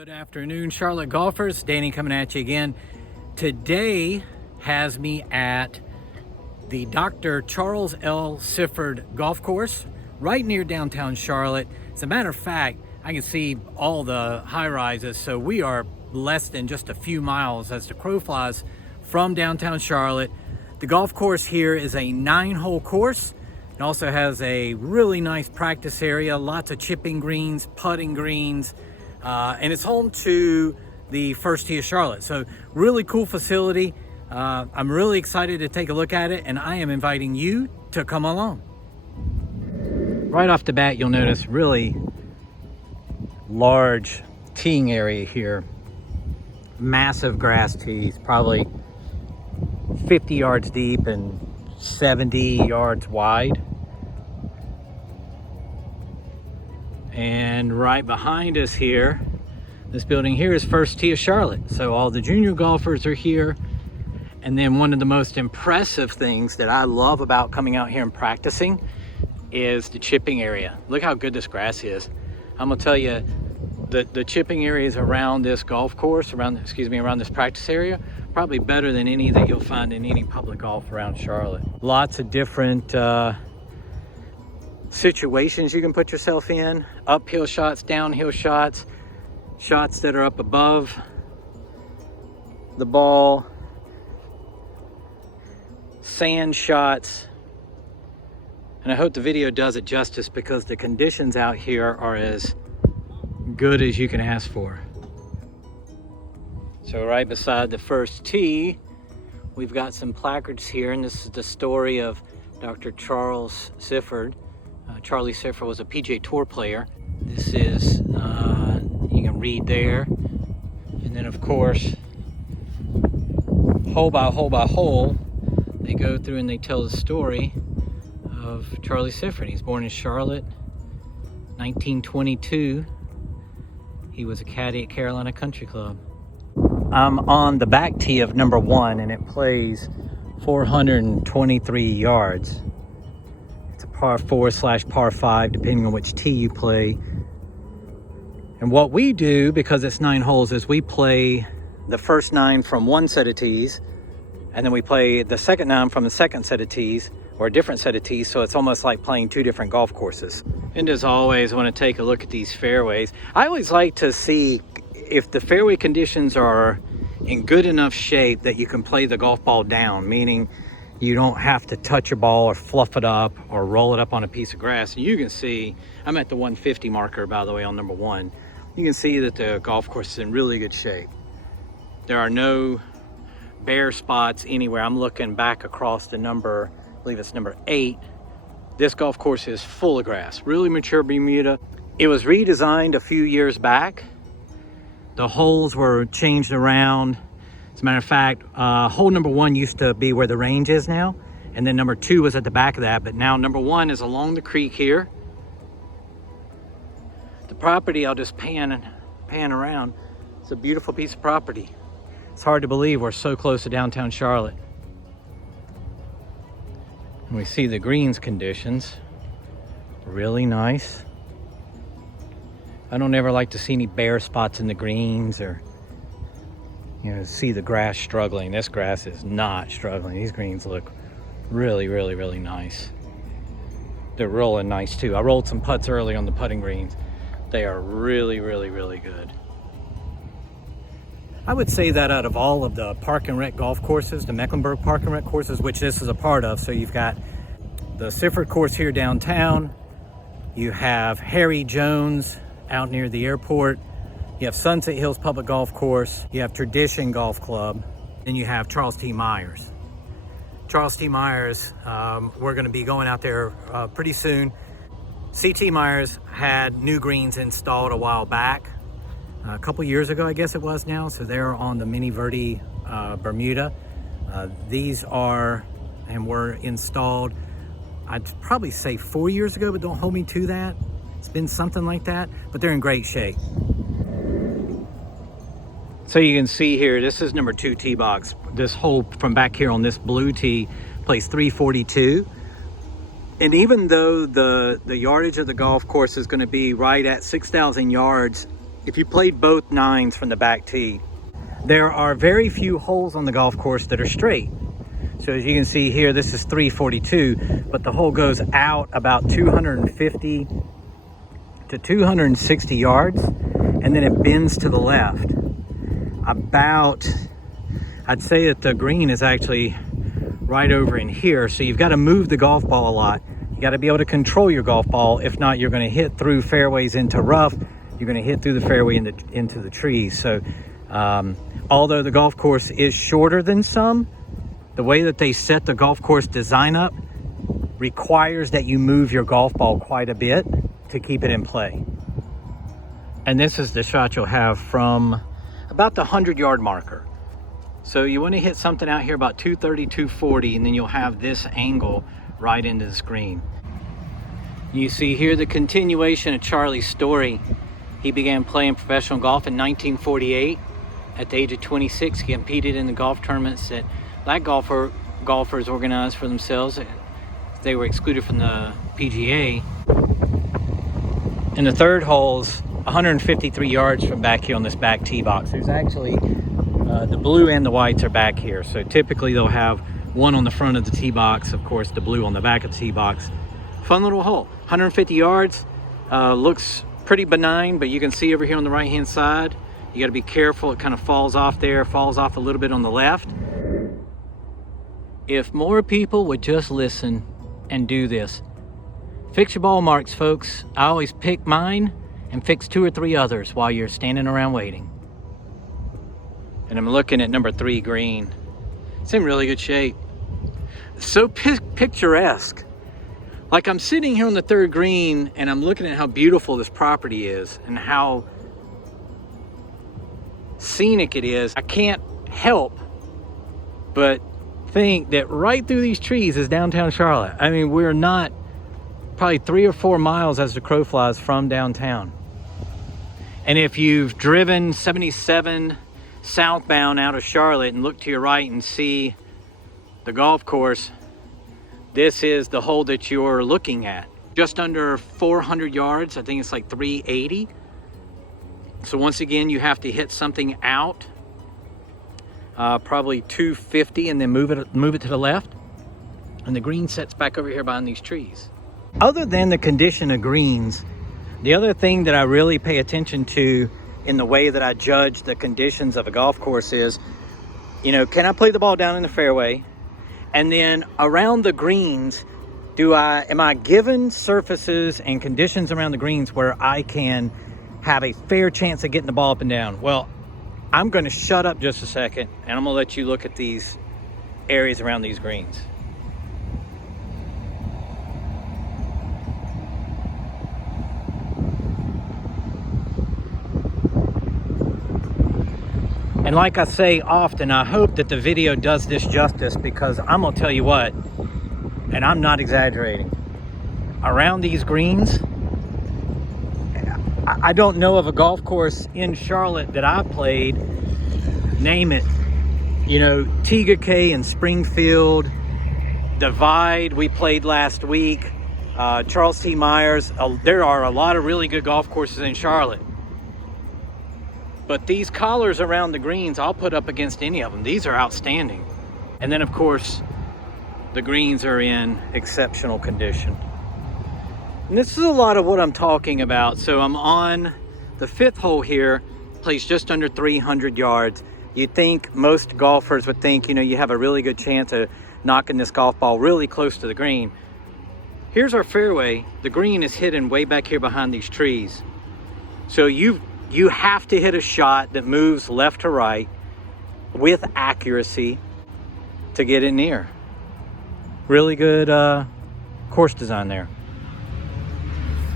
Good afternoon, Charlotte golfers. Danny coming at you again. Today has me at the Dr. Charles L. Sifford golf course right near downtown Charlotte. As a matter of fact, I can see all the high rises, so we are less than just a few miles as the crow flies from downtown Charlotte. The golf course here is a 9-hole course. It also has a really nice practice area, lots of chipping greens, putting greens, and it's home to the First Tee of Charlotte. So really cool facility. I'm really excited to take a look at it, and I am inviting you to come along. Right off the bat, you'll notice really large teeing area here. Massive grass tees, probably 50 yards deep and 70 yards wide. And right behind us here, this building here is First Tee of Charlotte. So all the junior golfers are here. And then one of the most impressive things that I love about coming out here and practicing is the chipping area. Look how good this grass is. I'm gonna tell you, the chipping areas around this golf course, around this practice area, probably better than any that you'll find in any public golf around Charlotte. Lots of different situations you can put yourself in. Uphill shots, downhill shots, shots that are up above the ball, sand shots. And I hope the video does it justice because the conditions out here are as good as you can ask for. So right beside the first tee, we've got some placards here, and this is the story of Dr. Charles Sifford. Charlie Sifford was a PGA Tour player. This is, you can read there. And then of course, hole by hole by hole, they go through and they tell the story of Charlie Sifford. He's born in Charlotte, 1922. He was a caddy at Carolina Country Club. I'm on the back tee of number 1, and it plays 423 yards. It's a par 4/par 5, depending on which tee you play. And what we do, because it's 9 holes, is we play the first 9 from one set of tees, and then we play the second 9 from the second set of tees, or a different set of tees, so it's almost like playing 2 different golf courses. And as always, I want to take a look at these fairways. I always like to see if the fairway conditions are in good enough shape that you can play the golf ball down, meaning you don't have to touch your ball or fluff it up or roll it up on a piece of grass. And you can see, I'm at the 150 marker, by the way, on number 1. You can see that the golf course is in really good shape. There are no bare spots anywhere. I'm looking back across the number, I believe it's number 8. This golf course is full of grass, really mature Bermuda. It was redesigned a few years back. The holes were changed around. As a matter of fact, hole number 1 used to be where the range is now, and then number 2 was at the back of that, but now number 1 is along the creek here. The property, I'll just pan around. It's a beautiful piece of property. It's hard to believe we're so close to downtown Charlotte. And we see the greens conditions, really nice. I don't ever like to see any bare spots in the greens or, see the grass struggling. This grass is not struggling. These greens look really, really, really nice. They're rolling nice too. I rolled some putts early on the putting greens. They are really, really, really good. I would say that out of all of the park and rec golf courses, the Mecklenburg park and rec courses, which this is a part of, so you've got the Sifford course here downtown, you have Harry Jones out near the airport, you have Sunset Hills Public Golf Course, you have Tradition Golf Club, and you have Charles T. Myers. Charles T. Myers, we're going to be going out there pretty soon. CT Myers had new greens installed a while back, a couple years ago I guess it was now, so they're on the Mini Verde Bermuda. These are and were installed, I'd probably say 4 years ago, but don't hold me to that. It's been something like that, but they're in great shape. So you can see here, this is number 2 tee box. This hole from back here on this blue tee plays 342. And even though the yardage of the golf course is going to be right at 6,000 yards if you played both 9s from the back tee, there are very few holes on the golf course that are straight. So as you can see here, this is 342, but the hole goes out about 250 to 260 yards, and then it bends to the left. I'd say that the green is actually right over in here, so you've got to move the golf ball a lot. You got to be able to control your golf ball. If not, you're going to hit through fairways into rough. You're going to hit through the fairway into the trees. So although the golf course is shorter than some, the way that they set the golf course design up requires that you move your golf ball quite a bit to keep it in play. And this is the shot you'll have from about the 100-yard marker. So you want to hit something out here about 230, 240, and then you'll have this angle right into the screen. You see here the continuation of Charlie's story. He began playing professional golf in 1948. At the age of 26, he competed in the golf tournaments that black golfers organized for themselves. They were excluded from the PGA. And the third hole's 153 yards from back here on this back tee box. There's actually the blue and the whites are back here. So typically they'll have one on the front of the tee box, of course the blue on the back of the tee box. Fun little hole, 150 yards. Looks pretty benign, but you can see over here on the right hand side, you got to be careful. It kind of falls off there, falls off a little bit on the left. If more people would just listen and do this. Fix your ball marks, folks. I always pick mine and fix 2 or 3 others while you're standing around waiting. And I'm looking at number 3 green. It's in really good shape. So picturesque. Like I'm sitting here on the 3rd green and I'm looking at how beautiful this property is and how scenic it is. I can't help but think that right through these trees is downtown Charlotte. I mean, we're not probably 3 or 4 miles as the crow flies from downtown. And if you've driven 77 southbound out of Charlotte and look to your right and see the golf course, this is the hole that you're looking at. Just under 400 yards. I think it's like 380. So once again, you have to hit something out, probably 250, and then move it to the left. And the green sets back over here behind these trees. Other than the condition of greens, the other thing that I really pay attention to in the way that I judge the conditions of a golf course is, you know, can I play the ball down in the fairway? And then around the greens, am I given surfaces and conditions around the greens where I can have a fair chance of getting the ball up and down? Well, I'm going to shut up just a second and I'm going to let you look at these areas around these greens. And like I say often, I hope that the video does this justice, because I'm gonna tell you what, and I'm not exaggerating, around these greens, I don't know of a golf course in Charlotte that I played, name it, you know, Tegakay and Springfield, Divide we played last week, Charles T. Myers. There are a lot of really good golf courses in Charlotte. But these collars around the greens, I'll put up against any of them. These are outstanding. And then of course, the greens are in exceptional condition. And this is a lot of what I'm talking about. So I'm on the 5th hole here, plays just under 300 yards. You'd think most golfers would think, you know, you have a really good chance of knocking this golf ball really close to the green. Here's our fairway. The green is hidden way back here behind these trees. So you have to hit a shot that moves left to right with accuracy to get it near. Really good course design there.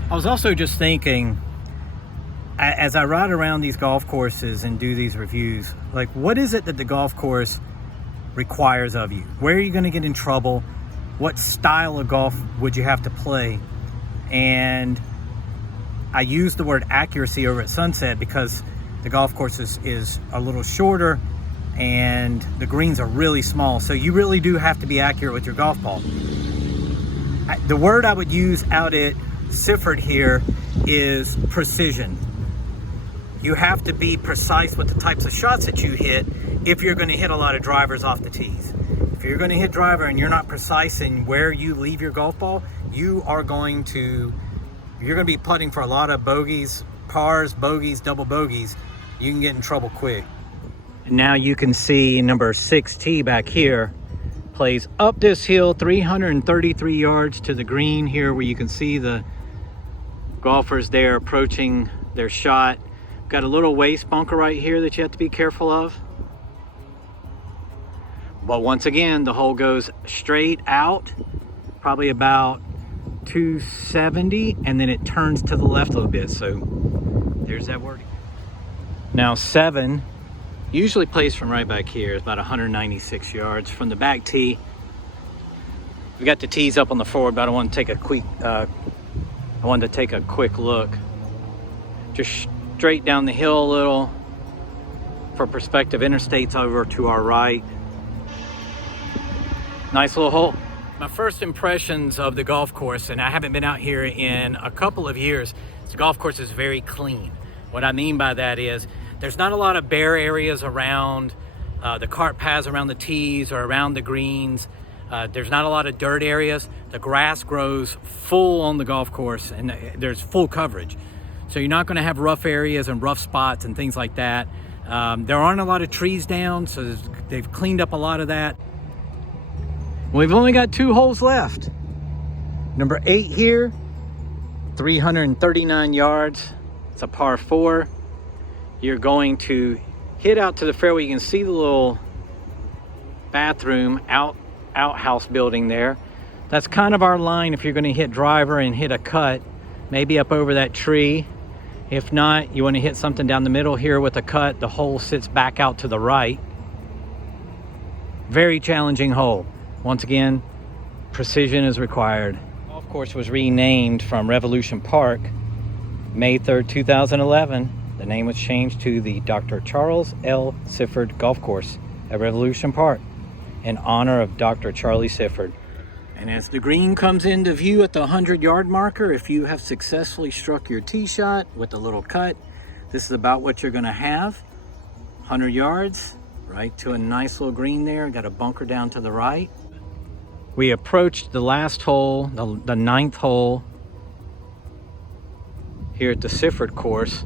I was also just thinking, as I ride around these golf courses and do these reviews, like, what is it that the golf course requires of you? Where are you going to get in trouble? What style of golf would you have to play? And I use the word accuracy over at Sunset because the golf course is a little shorter and the greens are really small. So you really do have to be accurate with your golf ball. The word I would use out at Sifford here is precision. You have to be precise with the types of shots that you hit if you're going to hit a lot of drivers off the tees. If you're going to hit driver and you're not precise in where you leave your golf ball, you're going to be putting for a lot of bogeys, pars, bogeys, double bogeys. You can get in trouble quick. And now you can see number 6 tee back here plays up this hill 333 yards to the green here, where you can see the golfers there approaching their shot. Got a little waist bunker right here that you have to be careful of. But once again, the hole goes straight out, probably about 270, and then it turns to the left a little bit. So there's that wording. Now 7 usually plays from right back here. It's about 196 yards from the back tee. We got the tees up on the forward, but I want to take a quick look. Just straight down the hill a little for perspective. Interstate's over to our right. Nice little hole. My first impressions of the golf course, and I haven't been out here in a couple of years, the golf course is very clean. What I mean by that is there's not a lot of bare areas around the cart paths around the tees or around the greens. There's not a lot of dirt areas. The grass grows full on the golf course, and there's full coverage. So you're not going to have rough areas and rough spots and things like that. There aren't a lot of trees down, so they've cleaned up a lot of that. We've only got 2 holes left. Number 8 here, 339 yards. It's a par 4. You're going to hit out to the fairway. You can see the little bathroom outhouse building there. That's kind of our line if you're going to hit driver and hit a cut, maybe up over that tree. If not, you want to hit something down the middle here with a cut. The hole sits back out to the right. Very challenging hole. Once again, precision is required. The golf course was renamed from Revolution Park May 3rd, 2011. The name was changed to the Dr. Charles L. Sifford Golf Course at Revolution Park in honor of Dr. Charlie Sifford. And as the green comes into view at the 100-yard marker, if you have successfully struck your tee shot with a little cut, this is about what you're going to have. 100 yards, right to a nice little green there. Got a bunker down to the right. We approached the last hole, the 9th hole here at the Sifford course.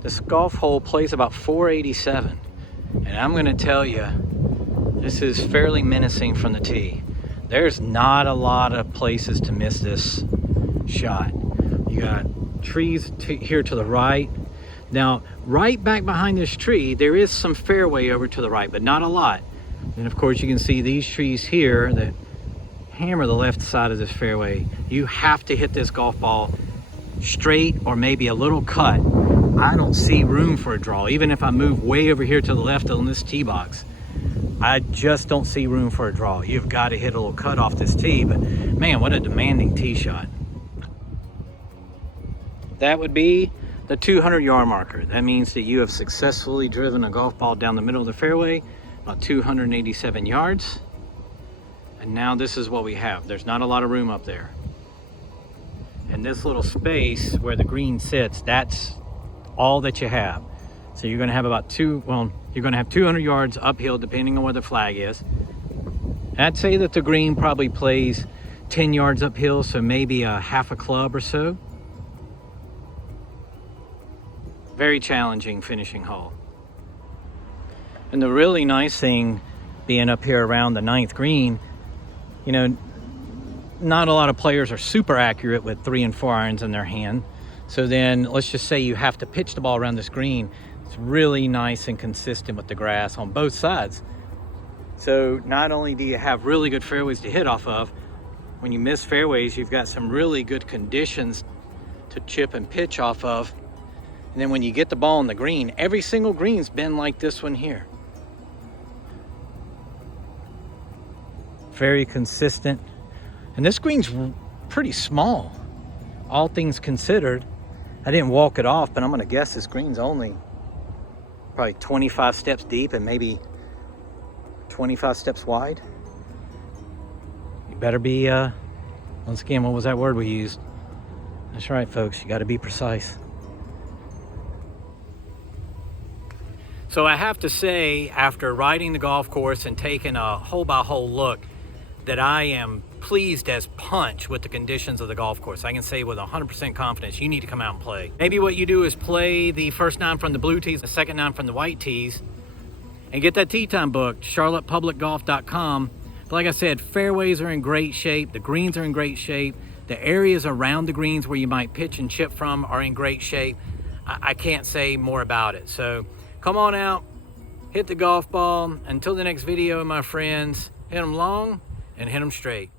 This golf hole plays about 487. And I'm going to tell you, this is fairly menacing from the tee. There's not a lot of places to miss this shot. You got trees here to the right. Now, right back behind this tree, there is some fairway over to the right, but not a lot. And of course, you can see these trees here that hammer the left side of this fairway. You have to hit this golf ball straight or maybe a little cut. I don't see room for a draw. Even if I move way over here to the left on this tee box, I just don't see room for a draw. You've got to hit a little cut off this tee, but man, what a demanding tee shot. That would be the 200-yard marker. That means that you have successfully driven a golf ball down the middle of the fairway, about 287 yards. And now this is what we have. There's not a lot of room up there. And this little space where the green sits, that's all that you have. So you're going to have you're going to have 200 yards uphill depending on where the flag is. I'd say that the green probably plays 10 yards uphill, so maybe a half a club or so. Very challenging finishing hole. And the really nice thing being up here around the 9th green, you know, not a lot of players are super accurate with 3 and 4 irons in their hand. So then let's just say you have to pitch the ball around this green. It's really nice and consistent with the grass on both sides. So not only do you have really good fairways to hit off of, when you miss fairways, you've got some really good conditions to chip and pitch off of. And then when you get the ball on the green, every single green's been like this one here. Very consistent. And this green's pretty small, all things considered. I didn't walk it off, but I'm gonna guess this green's only probably 25 steps deep and maybe 25 steps wide. You better be, once again, what was that word we used? That's right, folks, you gotta be precise. So I have to say, after riding the golf course and taking a hole-by-hole look, that I am pleased as punch with the conditions of the golf course. I can say with 100% confidence, you need to come out and play. Maybe what you do is play the first 9 from the blue tees, the second 9 from the white tees, and get that tee time booked, charlottepublicgolf.com. But like I said, fairways are in great shape, the greens are in great shape, the areas around the greens where you might pitch and chip from are in great shape. I can't say more about it. So come on out, hit the golf ball. Until the next video, my friends, hit them long and hit them straight.